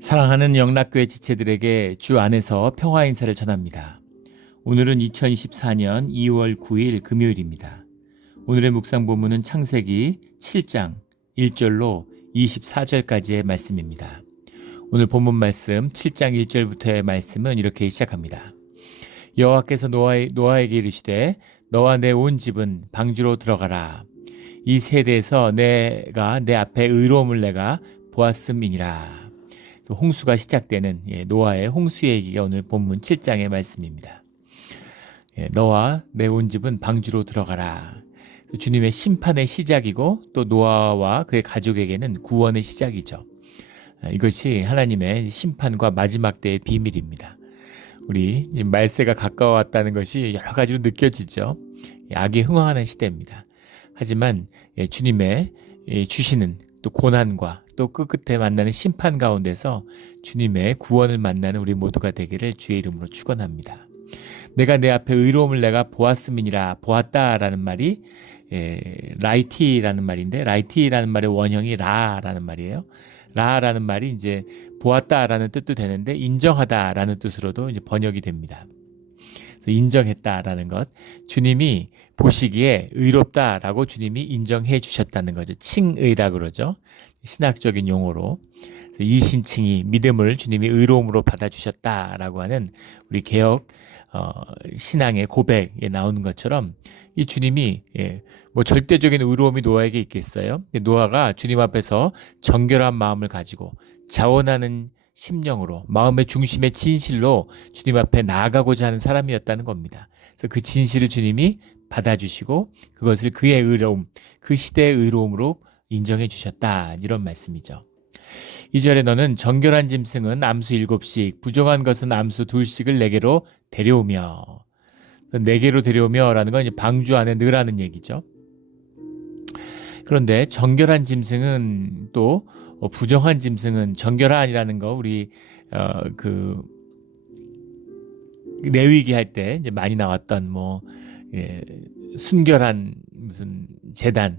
사랑하는 영락교회 지체들에게 주 안에서 평화 인사를 전합니다. 오늘은 2024년 2월 9일 금요일입니다. 오늘의 묵상 본문은 창세기 7장 1절로 24절까지의 말씀입니다. 오늘 본문 말씀 7장 1절부터의 말씀은 이렇게 시작합니다. 여호와께서 노아에게 이르시되 너와 내 온 집은 방주로 들어가라. 이 세대에서 내가 내 앞에 의로움을 내가 보았음이니라. 홍수가 시작되는 노아의 홍수 얘기가 오늘 본문 7장의 말씀입니다. 너와 내 온 집은 방주로 들어가라. 주님의 심판의 시작이고 또 노아와 그의 가족에게는 구원의 시작이죠. 이것이 하나님의 심판과 마지막 때의 비밀입니다. 우리 지금 말세가 가까워왔다는 것이 여러 가지로 느껴지죠. 악이 흥황하는 시대입니다. 하지만 주님의 주시는 또 고난과 또 끝끝에 만나는 심판 가운데서 주님의 구원을 만나는 우리 모두가 되기를 주의 이름으로 축원합니다. 내가 내 앞에 의로움을 내가 보았음이니라. 보았다라는 말이 라이티라는 말인데, 라이티라는 말의 원형이 라라는 말이에요. 라라는 말이 이제 보았다라는 뜻도 되는데 인정하다라는 뜻으로도 이제 번역이 됩니다. 인정했다라는 것, 주님이 보시기에 의롭다라고 주님이 인정해 주셨다는 거죠. 칭의라고 그러죠. 신학적인 용어로 이신칭의, 믿음을 주님이 의로움으로 받아주셨다라고 하는 우리 개혁 신앙의 고백에 나오는 것처럼 이 주님이 뭐 절대적인 의로움이 노아에게 있겠어요? 노아가 주님 앞에서 정결한 마음을 가지고 자원하는 심령으로 마음의 중심의 진실로 주님 앞에 나아가고자 하는 사람이었다는 겁니다. 그래서 그 진실을 주님이 받아주시고 그것을 그의 의로움, 그 시대의 의로움으로 인정해 주셨다, 이런 말씀이죠. 2절에 너는 정결한 짐승은 암수 7씩 부정한 것은 암수 2씩을 내게로 데려오며, 내게로 데려오며 라는 건 이제 방주 안에 넣으라는 얘기죠. 그런데 정결한 짐승은 또 부정한 짐승은, 정결한이라는 거 우리 그 레위기 할 때 이제 많이 나왔던 순결한 무슨 제단,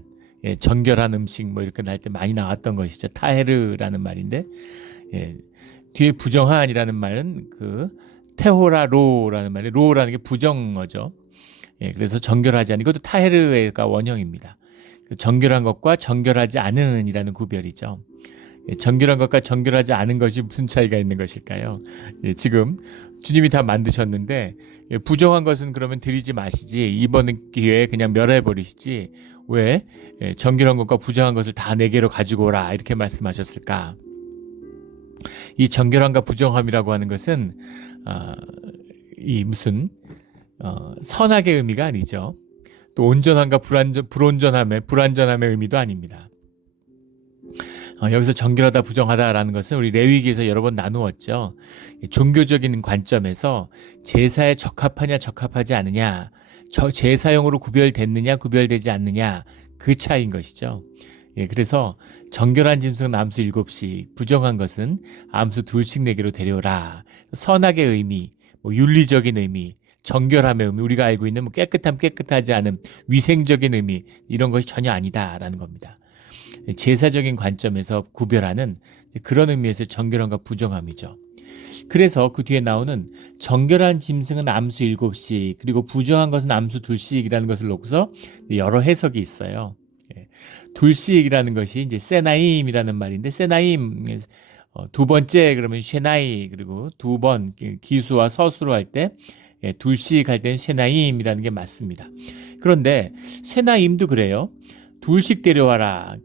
정결한 음식 뭐 이렇게 날 때 많이 나왔던 것이죠. 타헤르라는 말인데, 뒤에 부정한이라는 말은 그 테호라로라는 말이, 로라는 게 부정어죠. 그래서 정결하지 않은, 이것도 타헤르가 원형입니다. 정결한 것과 정결하지 않은이라는 구별이죠. 정결한 것과 정결하지 않은 것이 무슨 차이가 있는 것일까요? 지금 주님이 다 만드셨는데 부정한 것은 그러면 드리지 마시지, 이번 기회에 그냥 멸해버리시지 왜 정결한 것과 부정한 것을 다 내게로 가지고 오라 이렇게 말씀하셨을까? 이 정결함과 부정함이라고 하는 것은 이 무슨 선악의 의미가 아니죠. 또 온전함과 불완전함의 의미도 아닙니다. 여기서 정결하다 부정하다라는 것은 우리 레위기에서 여러 번 나누었죠. 종교적인 관점에서 제사에 적합하냐 적합하지 않느냐, 제사용으로 구별됐느냐 구별되지 않느냐, 그 차이인 것이죠. 그래서 정결한 짐승은 암수 7씩, 부정한 것은 암수 2씩 내게로 데려오라. 선악의 의미, 윤리적인 의미, 정결함의 의미, 우리가 알고 있는 깨끗함 깨끗하지 않음, 위생적인 의미, 이런 것이 전혀 아니다라는 겁니다. 제사적인 관점에서 구별하는 그런 의미에서 정결함과 부정함이죠. 그래서 그 뒤에 나오는 정결한 짐승은 암수 7씩 그리고 부정한 것은 암수 2씩이라는 것을 놓고서 여러 해석이 있어요. 2씩이라는 것이 이제 세나임이라는 말인데, 세나임 두 번째 그러면 쉐나이, 그리고 두 번 기수와 서수로 할 때 2씩 할 때는 쉐나임이라는 게 맞습니다. 그런데 쉐나임도 그래요. 2씩 데려와라.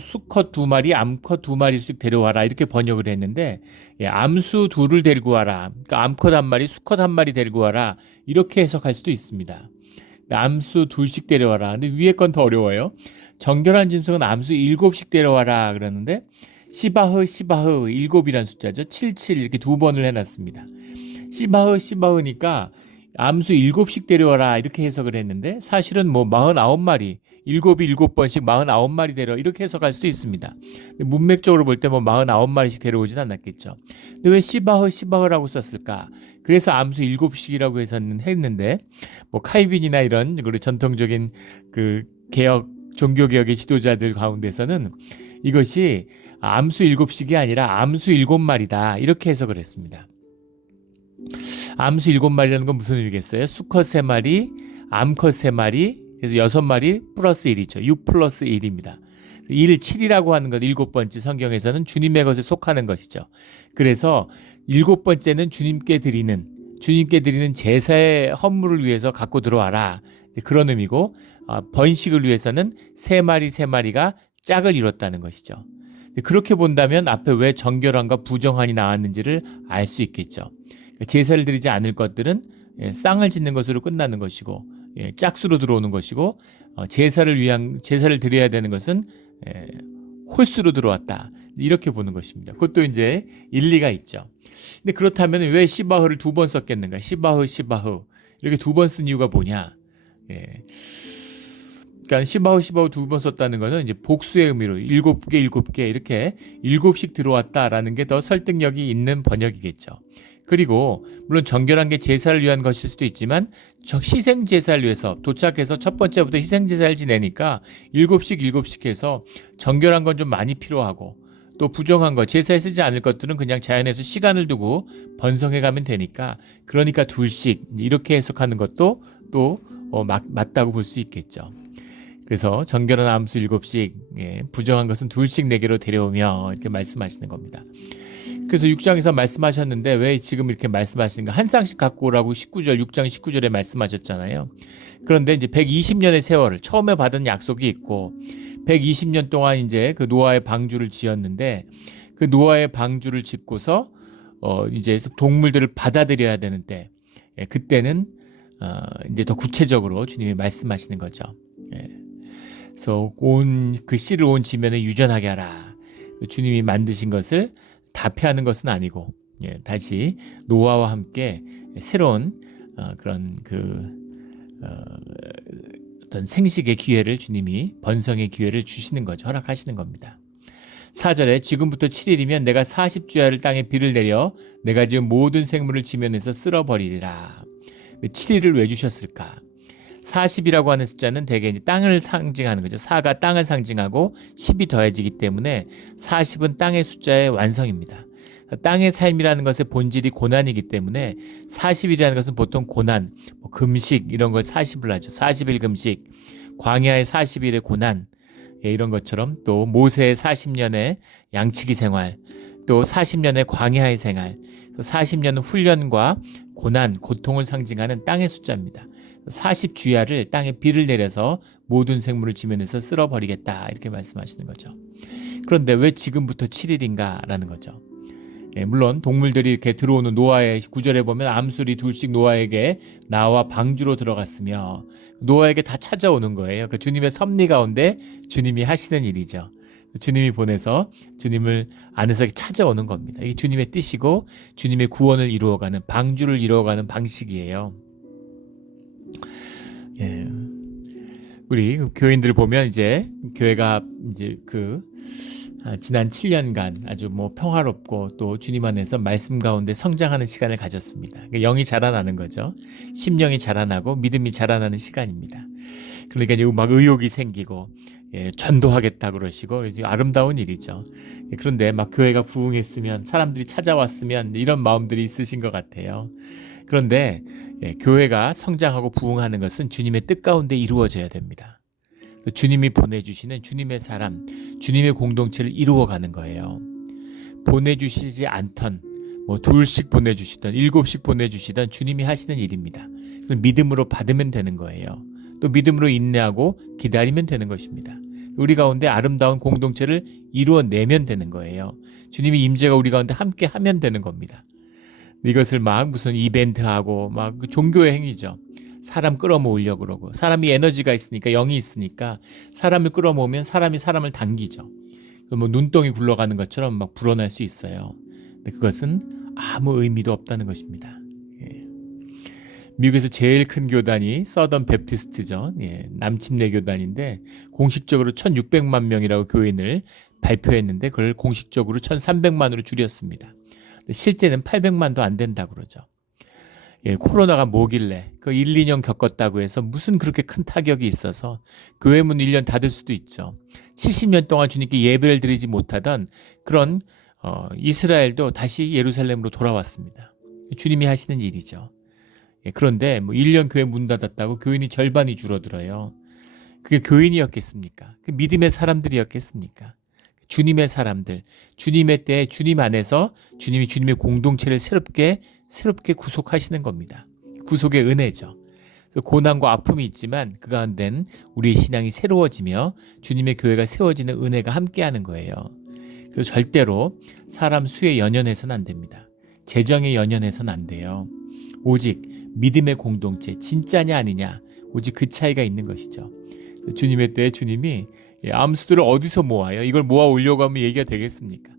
수컷 2마리, 암컷 2마리씩 데려와라. 이렇게 번역을 했는데, 암수 2를 데리고 와라. 그러니까 암컷 1마리, 수컷 1마리 데리고 와라. 이렇게 해석할 수도 있습니다. 암수 2씩 데려와라. 근데 위에 건 더 어려워요. 정결한 짐승은 암수 7씩 데려와라. 그러는데, 시바흐, 7이라는 숫자죠. 77 이렇게 두 번을 해놨습니다. 시바흐니까 암수 7씩 데려와라 이렇게 해석을 했는데, 사실은 49마리, 7이 7번씩 49마리 데려, 이렇게 해석할 수도 있습니다. 근데 문맥적으로 볼 때 49마리씩 데려오진 않았겠죠. 근데 왜 시바흐라고 썼을까? 그래서 암수 7씩이라고 했는데, 칼빈이나 이런 전통적인 그 종교개혁의 지도자들 가운데서는 이것이 암수 7씩이 아니라 암수 7마리다. 이렇게 해석을 했습니다. 암수 7마리라는 건 무슨 의미겠어요? 수컷 3마리, 암컷 3마리, 그래서 6마리 플러스 1이죠. 6 플러스 1입니다. 1, 7이라고 하는 것 7번째 성경에서는 주님의 것에 속하는 것이죠. 그래서 7번째는 주님께 드리는 제사의 헌물을 위해서 갖고 들어와라. 그런 의미고 번식을 위해서는 3마리가 짝을 이뤘다는 것이죠. 그렇게 본다면 앞에 왜 정결한과 부정한이 나왔는지를 알 수 있겠죠. 제사를 드리지 않을 것들은 쌍을 짓는 것으로 끝나는 것이고 짝수로 들어오는 것이고 제사를 드려야 되는 것은 홀수로 들어왔다. 이렇게 보는 것입니다. 그것도 이제 일리가 있죠. 근데 그렇다면 왜 시바흐를 2번 썼겠는가? 시바흐 이렇게 2번 쓴 이유가 뭐냐? 그러니까 시바흐 2번 썼다는 것은 이제 복수의 의미로 7개 이렇게 7씩 들어왔다라는 게 더 설득력이 있는 번역이겠죠. 그리고 물론 정결한 게 제사를 위한 것일 수도 있지만 희생 제사를 위해서 도착해서 첫 번째부터 희생 제사를 지내니까 7씩 해서 정결한 건 좀 많이 필요하고 또 부정한 것, 제사에 쓰지 않을 것들은 그냥 자연에서 시간을 두고 번성해 가면 되니까 그러니까 2씩 이렇게 해석하는 것도 또 맞다고 볼 수 있겠죠. 그래서 정결한 암수 7씩, 부정한 것은 2씩 내게로 데려오며 이렇게 말씀하시는 겁니다. 그래서 6장에서 말씀하셨는데 왜 지금 이렇게 말씀하시는가? 한 쌍씩 갖고 오라고 6장 19절에 말씀하셨잖아요. 그런데 이제 120년의 세월을 처음에 받은 약속이 있고 120년 동안 이제 그 노아의 방주를 지었는데 그 노아의 방주를 짓고서 이제 동물들을 받아들여야 되는데 그때는 이제 더 구체적으로 주님이 말씀하시는 거죠. 그래서 그 씨를 온 지면에 유전하게 하라. 주님이 만드신 것을 다 패하는 것은 아니고 다시 노아와 함께 새로운 그런 어떤 생식의 기회를 주님이 번성의 기회를 주시는 거죠. 허락하시는 겁니다. 4절에 지금부터 7일이면 내가 40주야를 땅에 비를 내려 내가 지은 모든 생물을 지면에서 쓸어버리리라. 7일을 왜 주셨을까? 40이라고 하는 숫자는 대개 이제 땅을 상징하는 거죠. 4가 땅을 상징하고 10이 더해지기 때문에 40은 땅의 숫자의 완성입니다. 땅의 삶이라는 것의 본질이 고난이기 때문에 40일이라는 것은 보통 고난, 금식 이런 걸 40을 하죠. 40일 금식, 광야의 40일의 고난 이런 것처럼 또 모세의 40년의 양치기 생활, 또 40년의 광야의 생활, 40년은 훈련과 고난, 고통을 상징하는 땅의 숫자입니다. 40주야를 땅에 비를 내려서 모든 생물을 지면에서 쓸어버리겠다 이렇게 말씀하시는 거죠. 그런데 왜 지금부터 7일인가 라는 거죠. 물론 동물들이 이렇게 들어오는 노아의 9절에 보면 암술이 2씩 노아에게 나와 방주로 들어갔으며 노아에게 다 찾아오는 거예요. 그 주님의 섭리 가운데 주님이 하시는 일이죠. 주님이 보내서 주님을 안에서 찾아오는 겁니다. 이게 주님의 뜻이고 주님의 구원을 이루어가는 방주를 이루어가는 방식이에요. 우리 교인들 보면 이제 교회가 이제 지난 7년간 아주 평화롭고 또 주님 안에서 말씀 가운데 성장하는 시간을 가졌습니다. 그러니까 영이 자라나는 거죠. 심령이 자라나고 믿음이 자라나는 시간입니다. 그러니까 이제 막 의욕이 생기고 전도하겠다 그러시고 아름다운 일이죠. 그런데 막 교회가 부흥했으면 사람들이 찾아왔으면 이런 마음들이 있으신 것 같아요. 그런데 교회가 성장하고 부흥하는 것은 주님의 뜻 가운데 이루어져야 됩니다. 주님이 보내주시는 주님의 사람, 주님의 공동체를 이루어가는 거예요. 보내주시지 않던 2씩 보내주시던 7씩 보내주시던 주님이 하시는 일입니다. 믿음으로 받으면 되는 거예요. 또 믿음으로 인내하고 기다리면 되는 것입니다. 우리 가운데 아름다운 공동체를 이루어내면 되는 거예요. 주님의 임재가 우리 가운데 함께 하면 되는 겁니다. 이것을 막 무슨 이벤트하고 막 종교의 행위죠. 사람 끌어모으려고 그러고 사람이 에너지가 있으니까 영이 있으니까 사람을 끌어모으면 사람이 사람을 당기죠. 눈덩이 굴러가는 것처럼 막 불어날 수 있어요. 근데 그것은 아무 의미도 없다는 것입니다. 미국에서 제일 큰 교단이 서던 베프티스트죠. 남침내 교단인데 공식적으로 1600만 명이라고 교인을 발표했는데 그걸 공식적으로 1300만으로 줄였습니다. 실제는 800만도 안 된다고 그러죠. 코로나가 뭐길래 그 1, 2년 겪었다고 해서 무슨 그렇게 큰 타격이 있어서 교회 문 1년 닫을 수도 있죠. 70년 동안 주님께 예배를 드리지 못하던 그런 이스라엘도 다시 예루살렘으로 돌아왔습니다. 주님이 하시는 일이죠. 그런데 뭐 1년 교회 문 닫았다고 교인이 절반이 줄어들어요. 그게 교인이었겠습니까? 그 믿음의 사람들이었겠습니까? 주님의 사람들, 주님의 때에 주님 안에서 주님이 주님의 공동체를 새롭게 구속하시는 겁니다. 구속의 은혜죠. 고난과 아픔이 있지만 그 가운데는 우리의 신앙이 새로워지며 주님의 교회가 세워지는 은혜가 함께하는 거예요. 그래서 절대로 사람 수에 연연해서는 안 됩니다. 재정에 연연해서는 안 돼요. 오직 믿음의 공동체, 진짜냐 아니냐, 오직 그 차이가 있는 것이죠. 주님의 때에 주님이 암수들을 어디서 모아요? 이걸 모아 오려고 하면 얘기가 되겠습니까?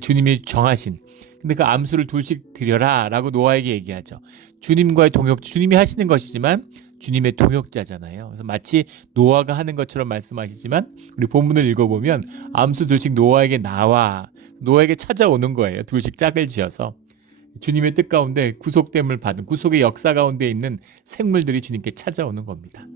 주님이 정하신, 근데 그 암수를 둘씩 드려라 라고 노아에게 얘기하죠. 주님과의 동역자, 주님이 하시는 것이지만 주님의 동역자잖아요. 그래서 마치 노아가 하는 것처럼 말씀하시지만 우리 본문을 읽어보면 암수 둘씩 노아에게 나와, 노아에게 찾아오는 거예요. 둘씩 짝을 지어서. 주님의 뜻 가운데 구속됨을 받은, 구속의 역사 가운데 있는 생물들이 주님께 찾아오는 겁니다.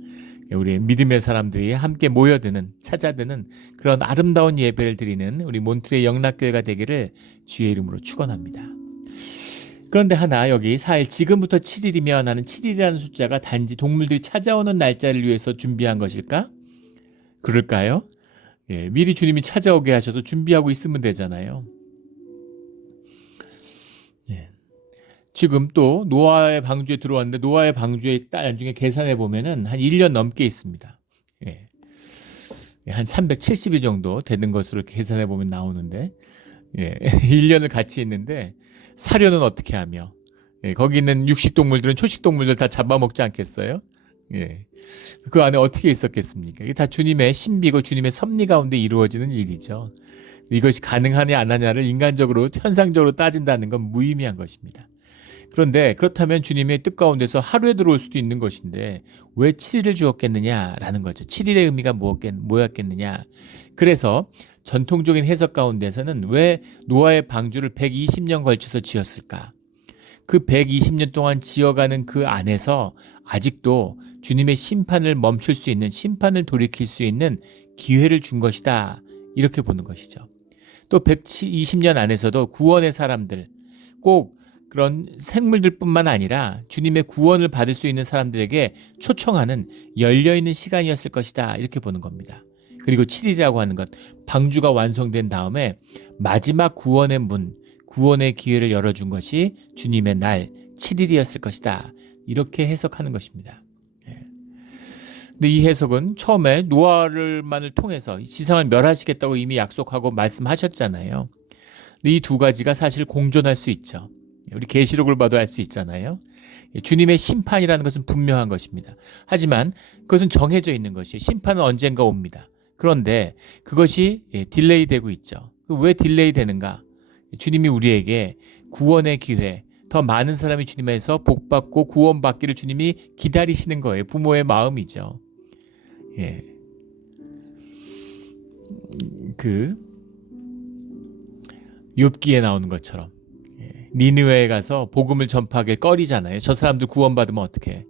우리 믿음의 사람들이 함께 모여드는, 찾아드는 그런 아름다운 예배를 드리는 우리 몬트레이 영락교회가 되기를 주의 이름으로 축원합니다. 그런데 하나, 여기 4일, 지금부터 7일이면 나는 7일이라는 숫자가 단지 동물들이 찾아오는 날짜를 위해서 준비한 것일까? 그럴까요? 미리 주님이 찾아오게 하셔서 준비하고 있으면 되잖아요. 지금 또 노아의 방주에 들어왔는데 노아의 방주에 나중에 계산해 보면은 한 1년 넘게 있습니다. 한 370일 정도 되는 것으로 계산해 보면 나오는데 1년을 같이 있는데 사료는 어떻게 하며 거기 있는 육식동물들은 초식동물들 다 잡아먹지 않겠어요? 그 안에 어떻게 있었겠습니까? 이게 다 주님의 신비고 주님의 섭리 가운데 이루어지는 일이죠. 이것이 가능하냐 안 하냐를 인간적으로 현상적으로 따진다는 건 무의미한 것입니다. 그런데 그렇다면 주님의 뜻 가운데서 하루에 들어올 수도 있는 것인데 왜 7일을 주었겠느냐라는 거죠. 7일의 의미가 뭐였겠느냐. 그래서 전통적인 해석 가운데서는 왜 노아의 방주를 120년 걸쳐서 지었을까? 그 120년 동안 지어가는 그 안에서 아직도 주님의 심판을 멈출 수 있는, 심판을 돌이킬 수 있는 기회를 준 것이다. 이렇게 보는 것이죠. 또 120년 안에서도 구원의 사람들, 꼭 그런 생물들뿐만 아니라 주님의 구원을 받을 수 있는 사람들에게 초청하는 열려있는 시간이었을 것이다. 이렇게 보는 겁니다. 그리고 7일이라고 하는 것, 방주가 완성된 다음에 마지막 구원의 문, 구원의 기회를 열어준 것이 주님의 날 7일이었을 것이다. 이렇게 해석하는 것입니다. 근데 이 해석은 처음에 노아를만을 통해서 지상을 멸하시겠다고 이미 약속하고 말씀하셨잖아요. 근데 이 두 가지가 사실 공존할 수 있죠. 우리 계시록을 봐도 알 수 있잖아요. 주님의 심판이라는 것은 분명한 것입니다. 하지만 그것은 정해져 있는 것이에요. 심판은 언젠가 옵니다. 그런데 그것이 딜레이 되고 있죠. 왜 딜레이 되는가? 주님이 우리에게 구원의 기회, 더 많은 사람이 주님에서 복받고 구원받기를 주님이 기다리시는 거예요. 부모의 마음이죠. 그 욥기에 나오는 것처럼 니느웨에 가서 복음을 전파하길 꺼리잖아요. 저 사람들 구원받으면 어떡해.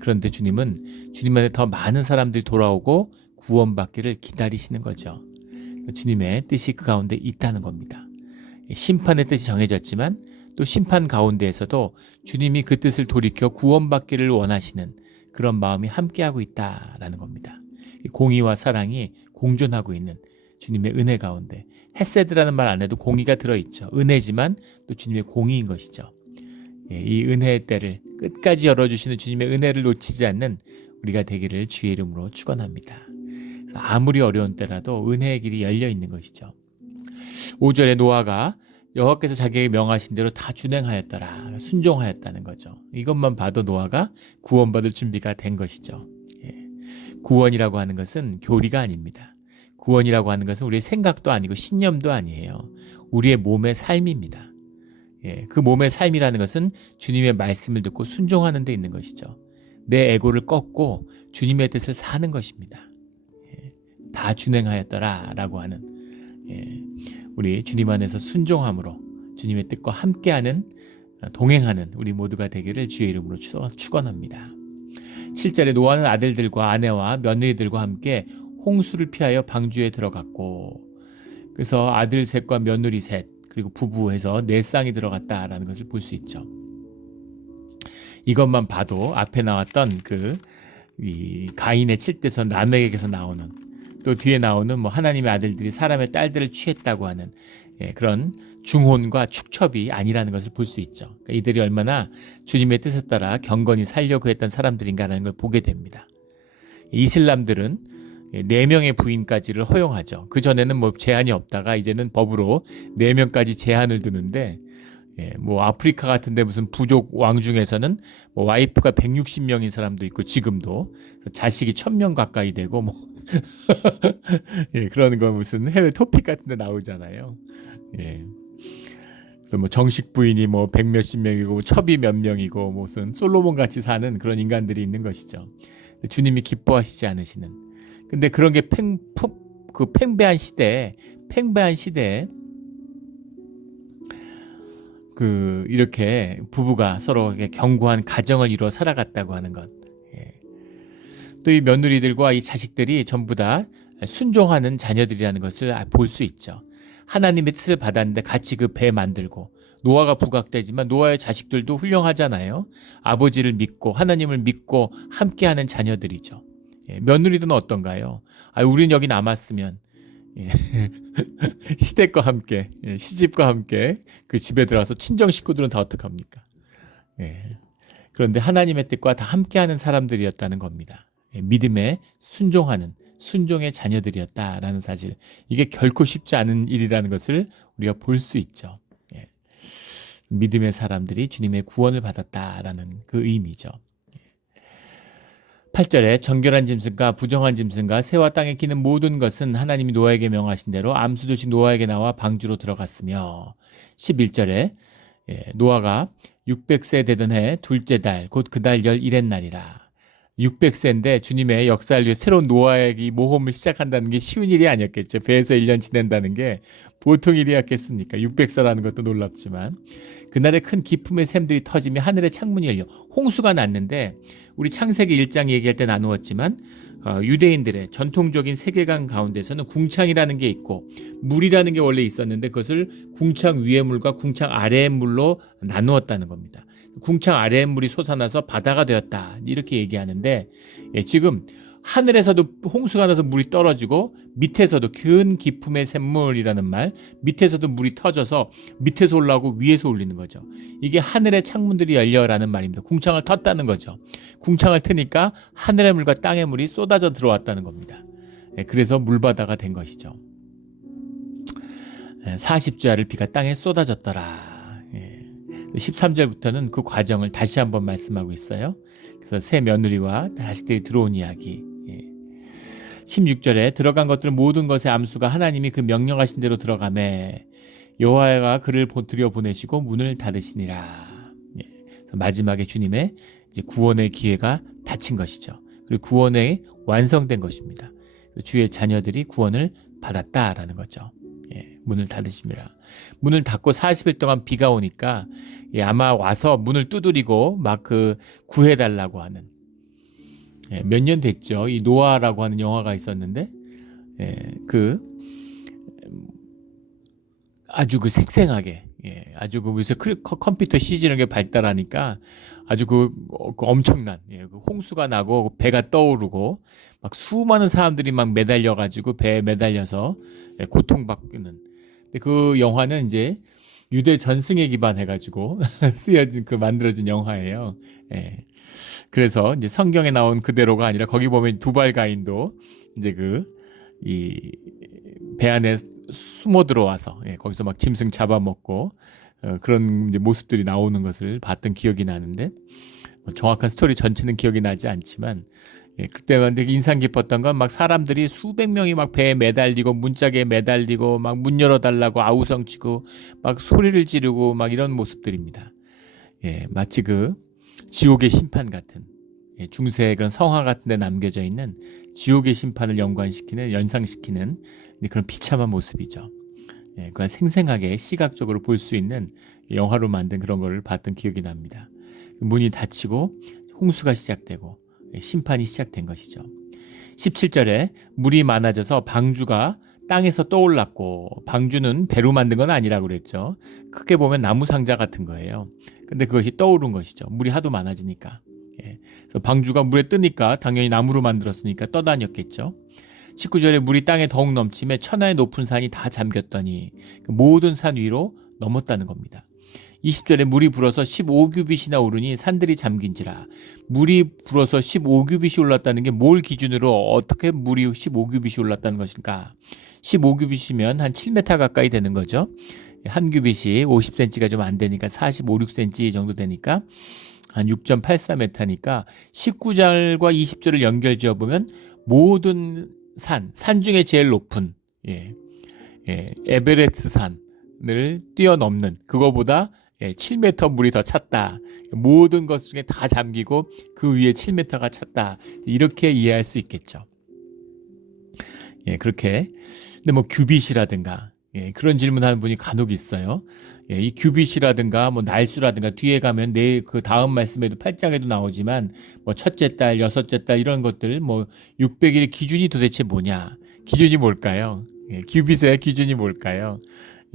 그런데 주님은 주님 안에 더 많은 사람들이 돌아오고 구원받기를 기다리시는 거죠. 주님의 뜻이 그 가운데 있다는 겁니다. 심판의 뜻이 정해졌지만 또 심판 가운데에서도 주님이 그 뜻을 돌이켜 구원받기를 원하시는 그런 마음이 함께하고 있다라는 겁니다. 공의와 사랑이 공존하고 있는 주님의 은혜 가운데, 헤세드라는 말 안에도 공의가 들어있죠. 은혜지만 또 주님의 공의인 것이죠. 이 은혜의 때를 끝까지 열어주시는 주님의 은혜를 놓치지 않는 우리가 되기를 주의 이름으로 축원합니다. 아무리 어려운 때라도 은혜의 길이 열려 있는 것이죠. 5절에 노아가 여호와께서 자기에게 명하신 대로 다 준행하였더라. 순종하였다는 거죠. 이것만 봐도 노아가 구원받을 준비가 된 것이죠. 구원이라고 하는 것은 교리가 아닙니다. 구원이라고 하는 것은 우리의 생각도 아니고 신념도 아니에요. 우리의 몸의 삶입니다. 그 몸의 삶이라는 것은 주님의 말씀을 듣고 순종하는 데 있는 것이죠. 내 에고를 꺾고 주님의 뜻을 사는 것입니다. 다 준행하였더라 라고 하는 우리 주님 안에서 순종함으로 주님의 뜻과 함께하는 동행하는 우리 모두가 되기를 주의 이름으로 축원합니다. 7절에 노아는 아들들과 아내와 며느리들과 함께 홍수를 피하여 방주에 들어갔고, 그래서 아들 셋과 며느리 셋 그리고 부부해서 4쌍이 들어갔다라는 것을 볼 수 있죠. 이것만 봐도 앞에 나왔던 이 가인의 7대선 라멕에게서 나오는, 또 뒤에 나오는 하나님의 아들들이 사람의 딸들을 취했다고 하는 그런 중혼과 축첩이 아니라는 것을 볼 수 있죠. 그러니까 이들이 얼마나 주님의 뜻에 따라 경건히 살려고 했던 사람들인가라는 걸 보게 됩니다. 이슬람들은 4명의 부인까지를 허용하죠. 그 전에는 제한이 없다가 이제는 법으로 4명까지 제한을 두는데, 아프리카 같은데 무슨 부족 왕 중에서는 와이프가 160명인 사람도 있고, 지금도 자식이 1000명 가까이 되고 그러는 거 무슨 해외 토픽 같은데 나오잖아요. 그래서 정식 부인이 100몇십 명이고 첩이 몇 명이고 무슨 솔로몬 같이 사는 그런 인간들이 있는 것이죠. 주님이 기뻐하시지 않으시는. 근데 그런 게 팽배한 시대에 이렇게 부부가 서로 견고한 가정을 이루어 살아갔다고 하는 것. 또 이 며느리들과 이 자식들이 전부 다 순종하는 자녀들이라는 것을 볼 수 있죠. 하나님의 뜻을 받았는데 같이 그 배 만들고, 노아가 부각되지만 노아의 자식들도 훌륭하잖아요. 아버지를 믿고 하나님을 믿고 함께하는 자녀들이죠. 며느리들은 어떤가요? 우린 여기 남았으면 시댁과 함께, 시집과 함께 그 집에 들어가서 친정 식구들은 다 어떡합니까? 그런데 하나님의 뜻과 다 함께하는 사람들이었다는 겁니다. 믿음에 순종하는 순종의 자녀들이었다라는 사실, 이게 결코 쉽지 않은 일이라는 것을 우리가 볼 수 있죠. 믿음의 사람들이 주님의 구원을 받았다라는 그 의미죠. 8절에 정결한 짐승과 부정한 짐승과 새와 땅에 기는 모든 것은 하나님이 노아에게 명하신 대로 암수조시 노아에게 나와 방주로 들어갔으며, 11절에 노아가 600세 되던 해 둘째 달 곧 그 달 11의 날이라. 600세인데 주님의 역사를 위해 새로운 노아의 이 모험을 시작한다는 게 쉬운 일이 아니었겠죠. 배에서 1년 지낸다는 게 보통 일이었겠습니까? 600세라는 것도 놀랍지만, 그날에 큰 기품의 샘들이 터지며 하늘의 창문이 열려 홍수가 났는데, 우리 창세기 1장 얘기할 때 나누었지만 유대인들의 전통적인 세계관 가운데서는 궁창이라는 게 있고 물이라는 게 원래 있었는데, 그것을 궁창 위의 물과 궁창 아래의 물로 나누었다는 겁니다. 궁창 아래의 물이 솟아나서 바다가 되었다, 이렇게 얘기하는데, 지금 하늘에서도 홍수가 나서 물이 떨어지고 밑에서도 큰 기품의 샘물이라는 말, 밑에서도 물이 터져서 밑에서 올라오고 위에서 올리는 거죠. 이게 하늘의 창문들이 열려라는 말입니다. 궁창을 텄다는 거죠. 궁창을 트니까 하늘의 물과 땅의 물이 쏟아져 들어왔다는 겁니다. 그래서 물바다가 된 것이죠. 40주야를 비가 땅에 쏟아졌더라. 13절부터는 그 과정을 다시 한번 말씀하고 있어요. 그래서 새 며느리와 자식들이 들어온 이야기. 16절에 들어간 것들은 모든 것의 암수가 하나님이 그 명령하신 대로 들어가매 여호와가 그를 들여보내시고 문을 닫으시니라. 마지막에 주님의 이제 구원의 기회가 닫힌 것이죠. 그리고 구원이 완성된 것입니다. 주의 자녀들이 구원을 받았다라는 거죠. 문을 닫으십니다. 문을 닫고 40일 동안 비가 오니까 아마 와서 문을 두드리고 막 구해달라고 하는, 몇 년 됐죠. 이 노아라고 하는 영화가 있었는데, 아주 생생하게, 아주 요새 컴퓨터 CG 이런 게 발달하니까 아주 엄청난, 홍수가 나고 배가 떠오르고 막 수많은 사람들이 막 매달려가지고 배에 매달려서 고통받는. 그 영화는 이제 유대 전승에 기반해가지고 쓰여진 만들어진 영화예요. 그래서 이제 성경에 나온 그대로가 아니라, 거기 보면 두발가인도 이제 이 배 안에 숨어 들어와서 거기서 막 짐승 잡아먹고 그런 이제 모습들이 나오는 것을 봤던 기억이 나는데, 정확한 스토리 전체는 기억이 나지 않지만, 그때가 인상 깊었던 건 막 사람들이 수백 명이 막 배에 매달리고 문짝에 매달리고 막 문 열어달라고 아우성치고 막 소리를 지르고 막 이런 모습들입니다. 마치 지옥의 심판 같은, 중세의 그런 성화 같은 데 남겨져 있는 지옥의 심판을 연상시키는 그런 비참한 모습이죠. 그런 생생하게 시각적으로 볼 수 있는 영화로 만든 그런 거를 봤던 기억이 납니다. 문이 닫히고 홍수가 시작되고 심판이 시작된 것이죠. 17절에 물이 많아져서 방주가 땅에서 떠올랐고, 방주는 배로 만든 건 아니라고 그랬죠. 크게 보면 나무 상자 같은 거예요. 근데 그것이 떠오른 것이죠. 물이 하도 많아지니까. 그래서 방주가 물에 뜨니까 당연히 나무로 만들었으니까 떠다녔겠죠. 19절에 물이 땅에 더욱 넘침에 천하의 높은 산이 다 잠겼더니 모든 산 위로 넘었다는 겁니다. 20절에 물이 불어서 15규빗이나 오르니 산들이 잠긴지라. 물이 불어서 15규빗이 올랐다는 게 뭘 기준으로 어떻게 물이 15규빗이 올랐다는 것일까? 15규빗이면 한 7m 가까이 되는 거죠. 한 규빗이 50cm가 좀 안 되니까 45, 6cm 정도 되니까 한 6.84m니까 19절과 20절을 연결 지어보면 모든 산 중에 제일 높은 에베레스트 산을 뛰어넘는, 그거보다 7m 물이 더 찼다. 모든 것 중에 다 잠기고 그 위에 7m가 찼다. 이렇게 이해할 수 있겠죠. 그렇게. 근데 뭐 규빗이라든가 그런 질문하는 분이 간혹 있어요. 이 규빗이라든가 뭐 날수라든가 뒤에 가면 그 다음 말씀에도 8장에도 나오지만 뭐 첫째 달, 여섯째 달 이런 것들, 뭐 600일의 기준이 도대체 뭐냐? 기준이 뭘까요? 규빗의 기준이 뭘까요?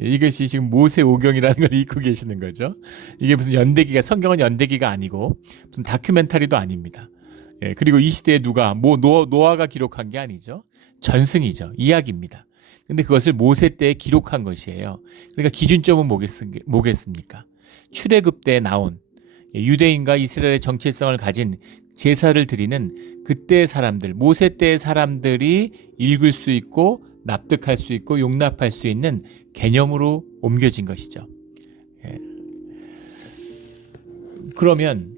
이것이 지금 모세오경이라는 걸 읽고 계시는 거죠. 이게 무슨 연대기가, 성경은 연대기가 아니고 무슨 다큐멘터리도 아닙니다. 그리고 이 시대에 누가 노아가 기록한 게 아니죠. 전승이죠. 이야기입니다. 근데 그것을 모세 때에 기록한 것이에요. 그러니까 기준점은 뭐겠습니까? 출애굽 때에 나온 유대인과 이스라엘의 정체성을 가진 제사를 드리는 그때의 사람들, 모세 때의 사람들이 읽을 수 있고 납득할 수 있고 용납할 수 있는 개념으로 옮겨진 것이죠. 그러면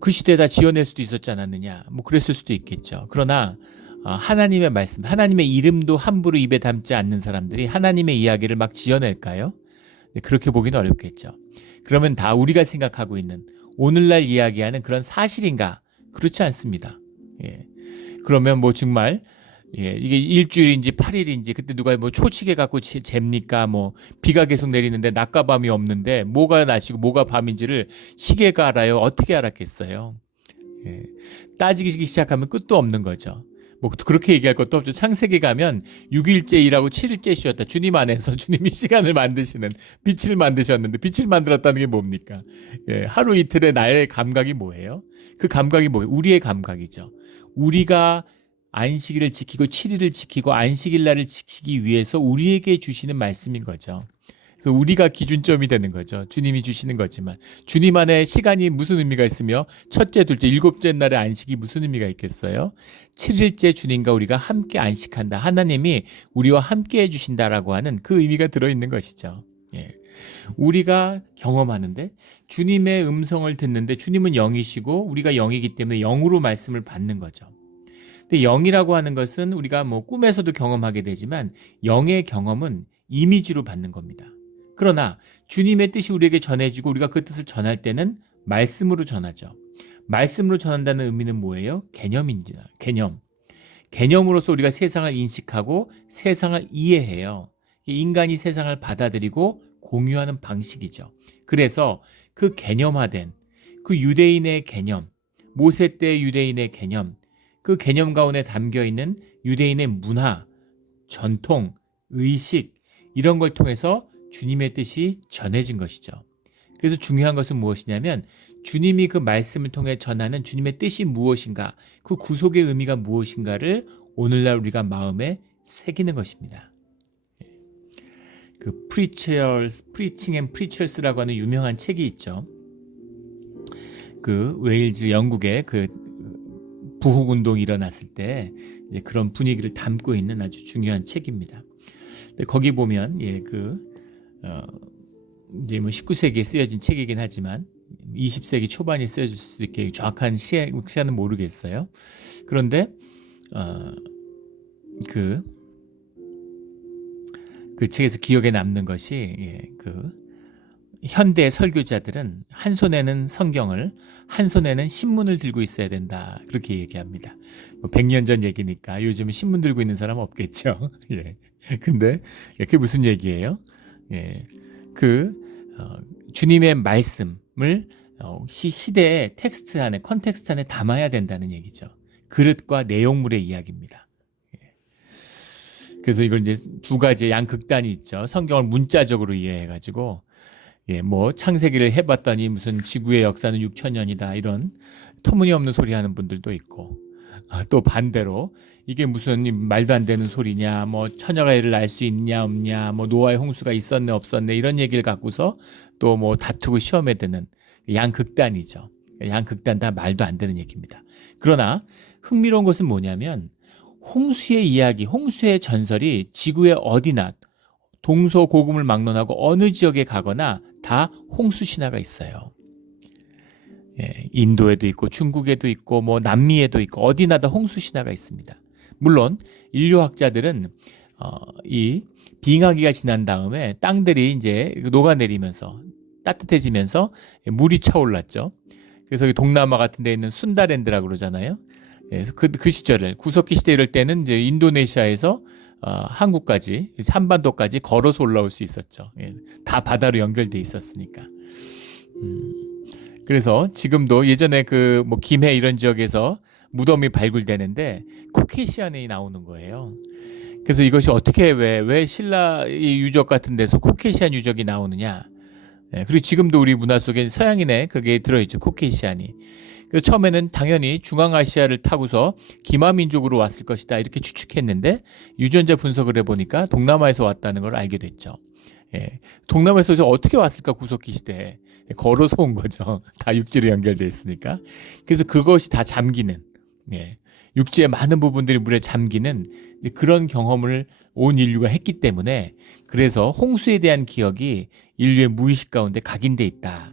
그 시대에 다 지어낼 수도 있었지 않았느냐? 뭐 그랬을 수도 있겠죠. 그러나 하나님의 말씀, 하나님의 이름도 함부로 입에 담지 않는 사람들이 하나님의 이야기를 막 지어낼까요? 그렇게 보기는 어렵겠죠. 그러면 다 우리가 생각하고 있는 오늘날 이야기하는 그런 사실인가? 그렇지 않습니다. 그러면 뭐 정말 이게 일주일인지 8일인지 그때 누가 뭐 초시계 갖고 잽니까? 뭐 비가 계속 내리는데 낮과 밤이 없는데 뭐가 낮이고 뭐가 밤인지를 시계가 알아요? 어떻게 알았겠어요? 따지기 시작하면 끝도 없는 거죠. 뭐 그렇게 얘기할 것도 없죠. 창세기 가면 6일째 일하고 7일째 쉬었다. 주님 안에서 주님이 시간을 만드시는, 빛을 만드셨는데 빛을 만들었다는 게 뭡니까? 하루 이틀의 나의 감각이 뭐예요? 그 감각이 뭐예요? 우리의 감각이죠. 우리가 안식일을 지키고 7일을 지키고 안식일 날을 지키기 위해서 우리에게 주시는 말씀인 거죠. 그래서 우리가 기준점이 되는 거죠. 주님이 주시는 거지만 주님 안에 시간이 무슨 의미가 있으며 첫째, 둘째, 일곱째 날의 안식이 무슨 의미가 있겠어요? 7일째 주님과 우리가 함께 안식한다. 하나님이 우리와 함께 해주신다라고 하는 그 의미가 들어있는 것이죠. 우리가 경험하는데 주님의 음성을 듣는데 주님은 영이시고 우리가 영이기 때문에 영으로 말씀을 받는 거죠. 근데 영이라고 하는 것은 우리가 뭐 꿈에서도 경험하게 되지만 영의 경험은 이미지로 받는 겁니다. 그러나 주님의 뜻이 우리에게 전해지고 우리가 그 뜻을 전할 때는 말씀으로 전하죠. 말씀으로 전한다는 의미는 뭐예요? 개념입니다. 개념. 개념으로서 우리가 세상을 인식하고 세상을 이해해요. 인간이 세상을 받아들이고 공유하는 방식이죠. 그래서 그 개념화된 그 유대인의 개념, 모세 때의 유대인의 개념, 그 개념 가운데 담겨있는 유대인의 문화, 전통, 의식 이런 걸 통해서 주님의 뜻이 전해진 것이죠. 그래서 중요한 것은 무엇이냐면 주님이 그 말씀을 통해 전하는 주님의 뜻이 무엇인가, 그 구속의 의미가 무엇인가를 오늘날 우리가 마음에 새기는 것입니다. 그 Preaching and Preachers라고 하는 유명한 책이 있죠. 그 웨일즈 영국의 그 부흥 운동이 일어났을 때 이제 그런 분위기를 담고 있는 아주 중요한 책입니다. 근데 거기 보면 이제 뭐 19세기에 쓰여진 책이긴 하지만 20세기 초반에 쓰여질 수도 있게 정확한 시간은 모르겠어요. 그런데 그 책에서 기억에 남는 것이 현대 설교자들은 한 손에는 성경을, 한 손에는 신문을 들고 있어야 된다. 그렇게 얘기합니다. 100년 전 얘기니까 요즘은 신문 들고 있는 사람 없겠죠. 예. 근데 그게 무슨 얘기예요? 예. 주님의 말씀을 시대의 텍스트 안에, 컨텍스트 안에 담아야 된다는 얘기죠. 그릇과 내용물의 이야기입니다. 예. 그래서 이걸 이제 두 가지 양극단이 있죠. 성경을 문자적으로 이해해가지고, 뭐 창세기를 해봤더니 무슨 지구의 역사는 6,000년이다 이런 터무니없는 소리 하는 분들도 있고, 또 반대로 이게 무슨 말도 안 되는 소리냐, 뭐 처녀가 애를 낳을 수 있냐 없냐, 뭐 노아의 홍수가 있었네 없었네 이런 얘기를 갖고서 또 뭐 다투고 시험에 드는 양극단이죠. 양극단 다 말도 안 되는 얘기입니다. 그러나 흥미로운 것은 뭐냐면 홍수의 이야기, 홍수의 전설이 지구의 어디나 동서고금을 막론하고 어느 지역에 가거나 다 홍수 신화가 있어요. 인도에도 있고 중국에도 있고 뭐 남미에도 있고 어디나 다 홍수 신화가 있습니다. 물론 인류학자들은 이 빙하기가 지난 다음에 땅들이 이제 녹아내리면서 따뜻해지면서 물이 차올랐죠. 그래서 동남아 같은 데 있는 순다랜드라고 그러잖아요. 그래서 그 시절에 구석기 시대 이럴 때는 이제 인도네시아에서 한국까지 한반도까지 걸어서 올라올 수 있었죠. 다 바다로 연결돼 있었으니까. 그래서 지금도 예전에 뭐 김해 이런 지역에서 무덤이 발굴되는데 코케시안이 나오는 거예요. 그래서 이것이 어떻게 왜 신라의 유적 같은 데서 코케시안 유적이 나오느냐. 그리고 지금도 우리 문화 속에 서양인의 그게 들어있죠. 코케시안이. 그래서 처음에는 당연히 중앙아시아를 타고서 기마민족으로 왔을 것이다 이렇게 추측했는데 유전자 분석을 해보니까 동남아에서 왔다는 걸 알게 됐죠. 동남아에서 어떻게 왔을까 구석기 시대에. 걸어서 온 거죠. 다 육지로 연결되어 있으니까. 그래서 그것이 다 잠기는, 육지의 많은 부분들이 물에 잠기는 이제 그런 경험을 온 인류가 했기 때문에 그래서 홍수에 대한 기억이 인류의 무의식 가운데 각인돼 있다.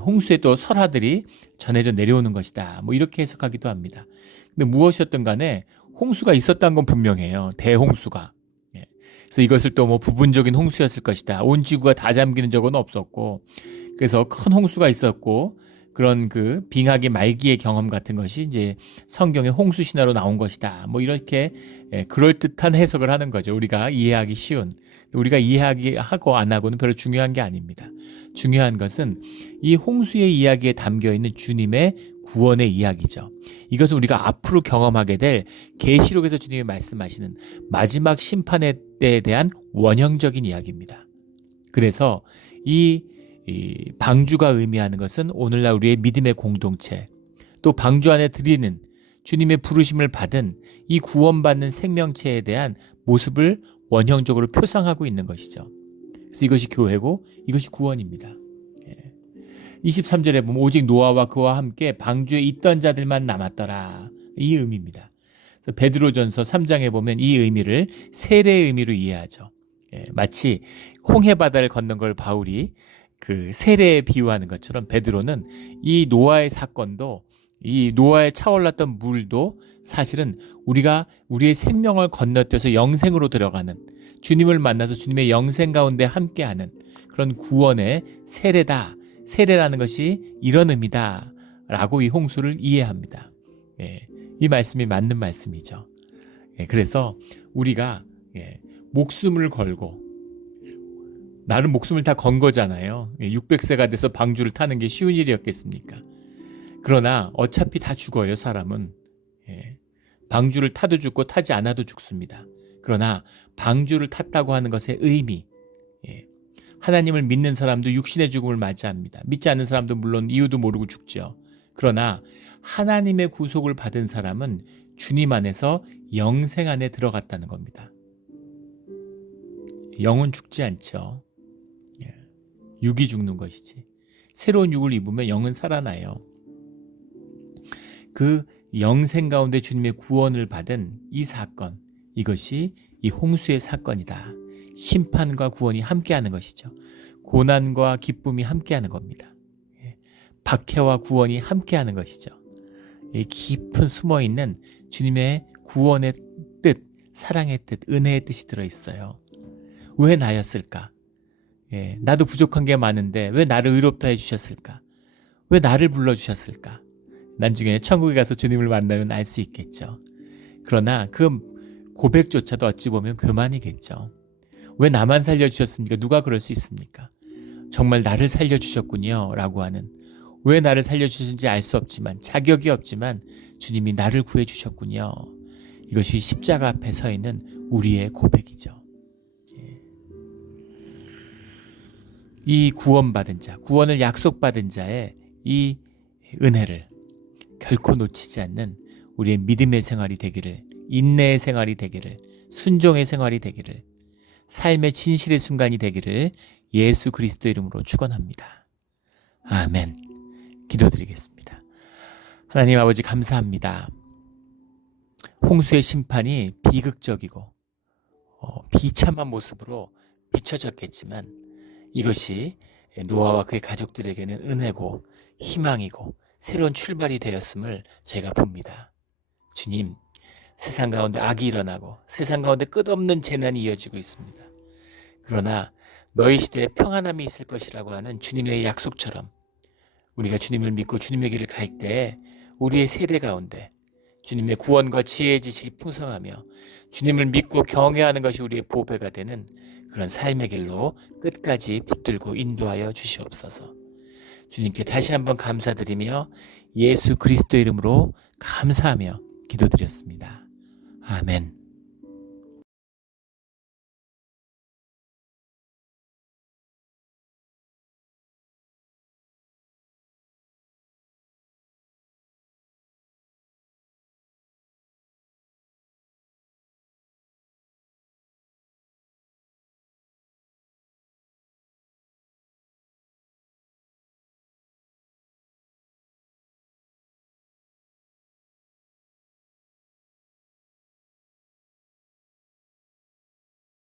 홍수의 또 설화들이 전해져 내려오는 것이다. 뭐 이렇게 해석하기도 합니다. 근데 무엇이었든 간에 홍수가 있었다는 건 분명해요. 대홍수가. 그래서 이것을 또 뭐 부분적인 홍수였을 것이다. 온 지구가 다 잠기는 적은 없었고, 그래서 큰 홍수가 있었고, 그런 빙하기 말기의 경험 같은 것이 이제 성경의 홍수 신화로 나온 것이다. 뭐 이렇게 그럴듯한 해석을 하는 거죠. 우리가 이해하기 쉬운. 우리가 이해하고 안 하고는 별로 중요한 게 아닙니다. 중요한 것은 이 홍수의 이야기에 담겨 있는 주님의 구원의 이야기죠. 이것은 우리가 앞으로 경험하게 될 계시록에서 주님이 말씀하시는 마지막 심판에 대한 원형적인 이야기입니다. 그래서 이 방주가 의미하는 것은 오늘날 우리의 믿음의 공동체, 또 방주 안에 드리는 주님의 부르심을 받은 이 구원받는 생명체에 대한 모습을 원형적으로 표상하고 있는 것이죠. 그래서 이것이 교회고 이것이 구원입니다. 23절에 보면 오직 노아와 그와 함께 방주에 있던 자들만 남았더라. 이 의미입니다. 베드로전서 3장에 보면 이 의미를 세례의 의미로 이해하죠. 마치 홍해 바다를 건넌 걸 바울이 세례에 비유하는 것처럼 베드로는 이 노아의 사건도 이 노아에 차올랐던 물도 사실은 우리가 우리의 생명을 건너뛰어서 영생으로 들어가는 주님을 만나서 주님의 영생 가운데 함께하는 그런 구원의 세례다. 세례라는 것이 이런 의미다 라고 이 홍수를 이해합니다. 이 말씀이 맞는 말씀이죠. 그래서 우리가 목숨을 걸고 나름 목숨을 다 건 거잖아요. 600세가 돼서 방주를 타는 게 쉬운 일이었겠습니까? 그러나 어차피 다 죽어요, 사람은. 방주를 타도 죽고 타지 않아도 죽습니다. 그러나 방주를 탔다고 하는 것의 의미, 하나님을 믿는 사람도 육신의 죽음을 맞이합니다. 믿지 않는 사람도 물론 이유도 모르고 죽죠. 그러나 하나님의 구속을 받은 사람은 주님 안에서 영생 안에 들어갔다는 겁니다. 영은 죽지 않죠. 육이 죽는 것이지. 새로운 육을 입으면 영은 살아나요. 그 영생 가운데 주님의 구원을 받은 이 사건, 이것이 이 홍수의 사건이다. 심판과 구원이 함께하는 것이죠. 고난과 기쁨이 함께하는 겁니다. 박해와 구원이 함께하는 것이죠. 깊은 숨어있는 주님의 구원의 뜻, 사랑의 뜻, 은혜의 뜻이 들어있어요. 왜 나였을까? 나도 부족한 게 많은데 왜 나를 의롭다 해주셨을까? 왜 나를 불러주셨을까? 나중에 천국에 가서 주님을 만나면 알 수 있겠죠. 그러나 그 고백조차도 어찌 보면 교만이겠죠. 왜 나만 살려주셨습니까? 누가 그럴 수 있습니까? 정말 나를 살려주셨군요 라고 하는, 왜 나를 살려주셨는지 알 수 없지만, 자격이 없지만 주님이 나를 구해주셨군요. 이것이 십자가 앞에 서 있는 우리의 고백이죠. 이 구원받은 자, 구원을 약속받은 자의 이 은혜를 결코 놓치지 않는 우리의 믿음의 생활이 되기를, 인내의 생활이 되기를, 순종의 생활이 되기를, 삶의 진실의 순간이 되기를 예수 그리스도 이름으로 축원합니다. 아멘. 기도드리겠습니다. 하나님 아버지 감사합니다. 홍수의 심판이 비극적이고 비참한 모습으로 비춰졌겠지만 이것이 노아와 그의 가족들에게는 은혜고 희망이고 새로운 출발이 되었음을 제가 봅니다. 주님, 세상 가운데 악이 일어나고 세상 가운데 끝없는 재난이 이어지고 있습니다. 그러나 너희 시대에 평안함이 있을 것이라고 하는 주님의 약속처럼 우리가 주님을 믿고 주님의 길을 갈 때 우리의 세대 가운데 주님의 구원과 지혜의 지식이 풍성하며 주님을 믿고 경외하는 것이 우리의 보배가 되는 그런 삶의 길로 끝까지 붙들고 인도하여 주시옵소서. 주님께 다시 한번 감사드리며 예수 그리스도 이름으로 감사하며 기도드렸습니다. 아멘.